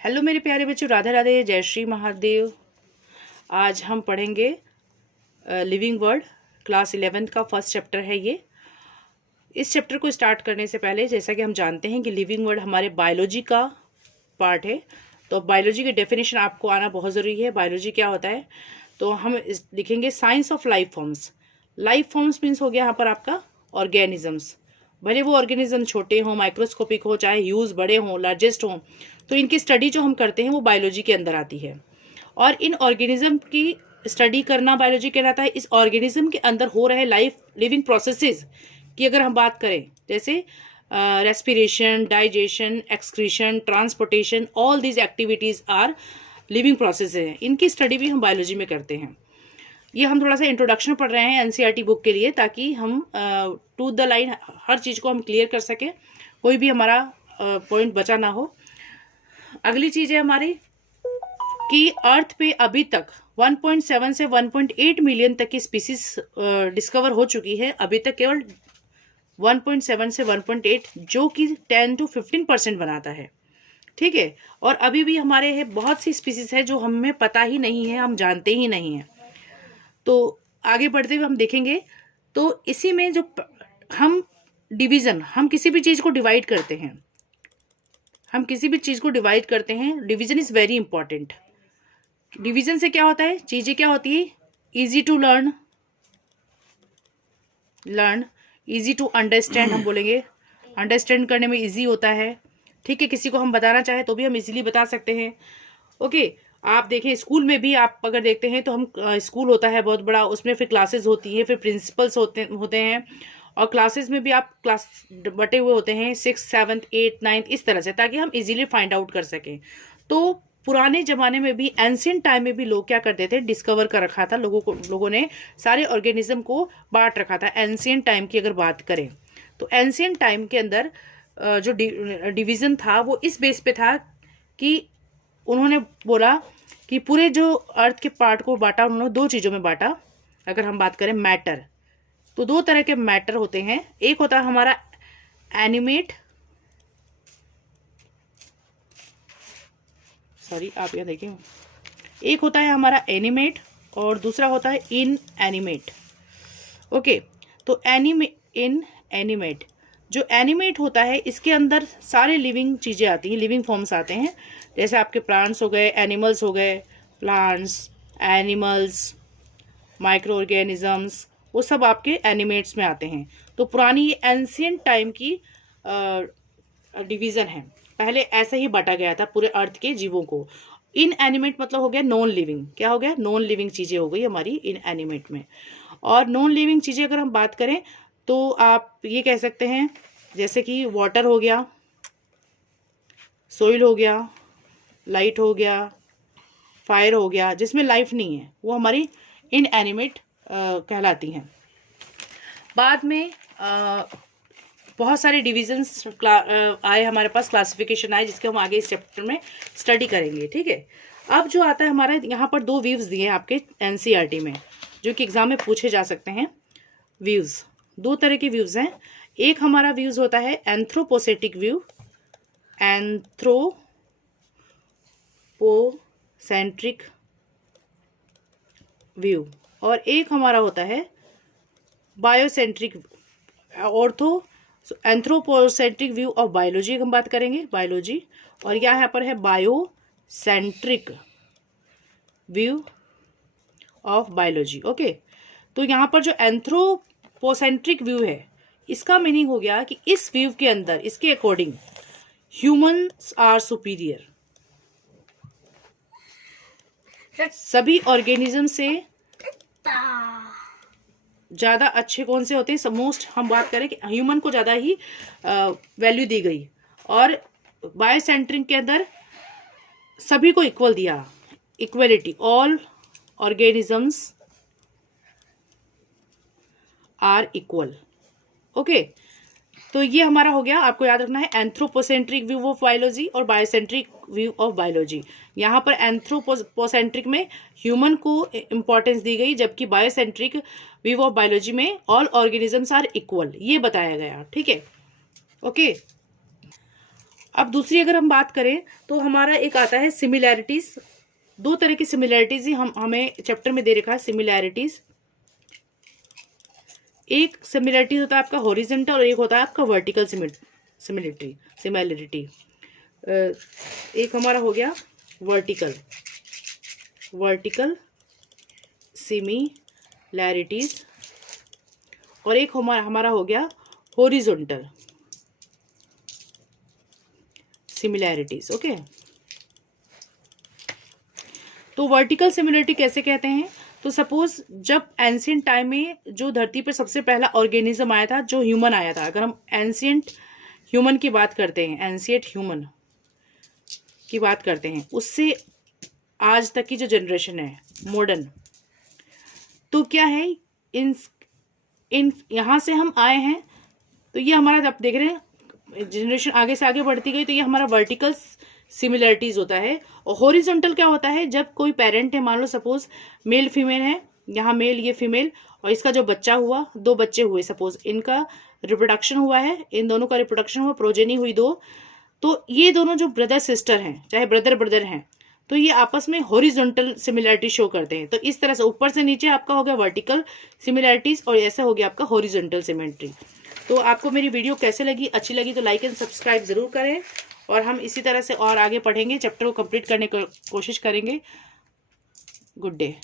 Hello मेरे प्यारे बच्चों, राधे राधे, जय श्री महादेव। आज हम पढ़ेंगे लिविंग वर्ल्ड क्लास 11 का फर्स्ट चैप्टर है ये। इस चैप्टर को स्टार्ट करने से पहले जैसा कि हम जानते हैं कि लिविंग वर्ल्ड हमारे बायोलॉजी का पार्ट है, तो बायोलॉजी की डेफिनेशन आपको आना बहुत ज़रूरी है। बायोलॉजी क्या होता है, तो हम लिखेंगे science of life forms. Life forms means हो गया यहाँ पर आपका ऑर्गेनिजम्स, भले वो ऑर्गेनिज्म छोटे हों, माइक्रोस्कोपिक हो, चाहे ह्यूज बड़े हों, लार्जेस्ट हों, तो इनकी स्टडी जो हम करते हैं वो बायोलॉजी के अंदर आती है। और इन ऑर्गेनिज्म की स्टडी करना बायोलॉजी कहलाता है। इस ऑर्गेनिज्म के अंदर हो रहे लाइफ लिविंग प्रोसेसेस की अगर हम बात करें, जैसे respiration, digestion, excretion, transportation, all these activities are living process हैं। इनकी स्टडी भी हम बायोलॉजी में करते हैं। ये हम थोड़ा सा इंट्रोडक्शन पढ़ रहे हैं एनसीईआरटी बुक के लिए, ताकि हम टू द लाइन हर चीज़ को हम क्लियर कर सकें, कोई भी हमारा पॉइंट बचा ना हो। अगली चीज़ है हमारी कि अर्थ पे अभी तक 1.7 से 1.8 मिलियन तक की स्पीसीज डिस्कवर हो चुकी है। अभी तक केवल 1.7 से 1.8, जो कि 10 to 15% बनाता है, ठीक है। और अभी भी हमारे है बहुत सी स्पीसीज है जो हमें पता ही नहीं है, हम जानते ही नहीं है। तो आगे बढ़ते हुए हम देखेंगे, तो इसी में जो हम डिवीज़न, हम किसी भी चीज़ को डिवाइड करते हैं, division is very important. Division से क्या होता है, चीज़ें क्या होती है, easy to learn, easy to understand. हम बोलेंगे अंडरस्टैंड करने में ईजी होता है, ठीक है। किसी को हम बताना चाहें तो भी हम इजीली बता सकते हैं, ओके। आप देखें स्कूल में भी आप अगर देखते हैं तो हम स्कूल होता है बहुत बड़ा, उसमें फिर क्लासेस होती हैं, फिर प्रिंसिपल्स होते हैं, और क्लासेस में भी आप क्लास बटे हुए होते हैं 6th 7th 8th 9th इस तरह से, ताकि हम इजीली फाइंड आउट कर सकें। तो पुराने ज़माने में भी, एंशिएंट टाइम में भी लोग क्या करते थे, डिस्कवर कर रखा था लोगों ने सारे ऑर्गेनिज्म को बांट रखा था। एंशिएंट टाइम की अगर बात करें तो एंशिएंट टाइम के अंदर जो डिवीज़न था वो इस बेस पे था कि उन्होंने बोला कि पूरे जो अर्थ के पार्ट को बांटा, उन्होंने दो चीज़ों में बांटा। अगर हम बात करें मैटर, तो दो तरह के मैटर होते हैं। एक होता है हमारा एनिमेट, आप यहाँ देखिए, एक होता है हमारा एनिमेट और दूसरा होता है इन एनिमेट, ओके। तो इन एनिमेट, जो एनिमेट होता है इसके अंदर सारे लिविंग चीज़ें आती हैं, लिविंग फॉर्म्स आते हैं। जैसे आपके प्लांट्स हो गए, एनिमल्स हो गए, प्लांट्स, एनिमल्स, माइक्रो ऑर्गेनिजम्स, वो सब आपके एनिमेट्स में आते हैं। तो पुरानी ये एंशिएंट टाइम की डिवीज़न है। पहले ऐसे ही बांटा गया था पूरे अर्थ के जीवों को। इन एनिमेट मतलब हो गया नॉन लिविंग, क्या हो गया, नॉन लिविंग चीज़ें हो गई हमारी इन एनिमेट में। और नॉन लिविंग चीज़ें अगर हम बात करें तो आप ये कह सकते हैं, जैसे कि वाटर हो गया, सोइल हो गया, लाइट हो गया, फायर हो गया, जिसमें लाइफ नहीं है, वो हमारी इन एनिमेट कहलाती हैं। बाद में बहुत सारे डिविजन्स आए हमारे पास, क्लासिफिकेशन आए, जिसके हम आगे इस चैप्टर में स्टडी करेंगे, ठीक है। अब जो आता है हमारा, यहाँ पर दो व्यूज़ दिए हैं आपके एनसीईआरटी में, जो कि एग्जाम में पूछे जा सकते हैं। व्यूज़, दो तरह के व्यूज़ हैं। एक हमारा व्यूज़ होता है एंथ्रोपोसेंट्रिक व्यू, एंथ्रोपोसेंट्रिक व्यू, और एक हमारा होता है biocentric, anthropocentric view of biology हम बात करेंगे, बायोलॉजी। और यहाँ पर है biocentric view of biology, okay. तो यहाँ पर जो एंथ्रोपोसेंट्रिक व्यू है, इसका मीनिंग हो गया कि इस व्यू के अंदर, इसके अकॉर्डिंग ह्यूमंस आर सुपीरियर। सभी ऑर्गेनिज्म से ज़्यादा अच्छे कौन से होते हैं, मोस्ट हम बात करें कि ह्यूमन को ज़्यादा ही वैल्यू दी गई। और बायोसेंट्रिक के अंदर सभी को इक्वल दिया, equality, all organisms are equal, okay. तो ये हमारा हो गया, आपको याद रखना है एंथ्रोपोसेंट्रिक व्यू ऑफ बायोलॉजी और बायोसेंट्रिक व्यू ऑफ बायोलॉजी। यहाँ पर एंथ्रोपोसेंट्रिक में ह्यूमन को इंपॉर्टेंस दी गई, जबकि बायोसेंट्रिक व्यू ऑफ बायोलॉजी में ऑल ऑर्गेनिजम्स आर इक्वल, ये बताया गया, ठीक है, ओके। अब दूसरी अगर हम बात करें तो हमारा एक आता है सिमिलैरिटीज। दो तरह की सिमिलैरिटीज ही हमें चैप्टर में दे रखा है, सिमिलैरिटीज। एक सिमिलैरिटी होता है आपका हॉरिजॉन्टल और एक होता है आपका वर्टिकल सिमिलैरिटी। एक हमारा हो गया वर्टिकल सिमिलैरिटीज और एक हमारा हो गया हॉरिजॉन्टल सिमिलैरिटीज। ओके, तो वर्टिकल सिमिलैरिटी कैसे कहते हैं? तो सपोज जब एंशिएंट टाइम में जो धरती पर सबसे पहला ऑर्गेनिज्म आया था, जो ह्यूमन आया था, अगर हम एंशिएंट ह्यूमन की बात करते हैं, एंशिएंट ह्यूमन की बात करते हैं, उससे आज तक की जो जनरेशन है मॉडर्न, तो क्या है, इन यहाँ से हम आए हैं, तो ये हमारा आप देख रहे हैं जनरेशन आगे से आगे बढ़ती गई, तो ये हमारा वर्टिकल सिमिलैरिटीज होता है। और हॉरिजॉन्टल क्या होता है? जब कोई पेरेंट है, मान लो सपोज मेल फीमेल है, यहाँ मेल ये फीमेल, और इसका जो बच्चा हुआ, दो बच्चे हुए, सपोज इनका रिप्रोडक्शन हुआ है, इन दोनों का रिप्रोडक्शन हुआ, प्रोजेनी हुई दो, तो ये दोनों जो ब्रदर सिस्टर हैं, चाहे ब्रदर हैं, तो ये आपस में हॉरिजॉन्टल सिमिलैरिटी शो करते हैं। तो इस तरह से ऊपर से नीचे आपका हो गया वर्टिकल सिमिलैरिटीज और ऐसा हो गया आपका हॉरिजॉन्टल सिमिलैरिटी। तो आपको मेरी वीडियो कैसे लगी? अच्छी लगी तो लाइक एंड सब्सक्राइब जरूर करें, और हम इसी तरह से और आगे पढ़ेंगे, चैप्टर को कंप्लीट करने की कोशिश करेंगे। Good day.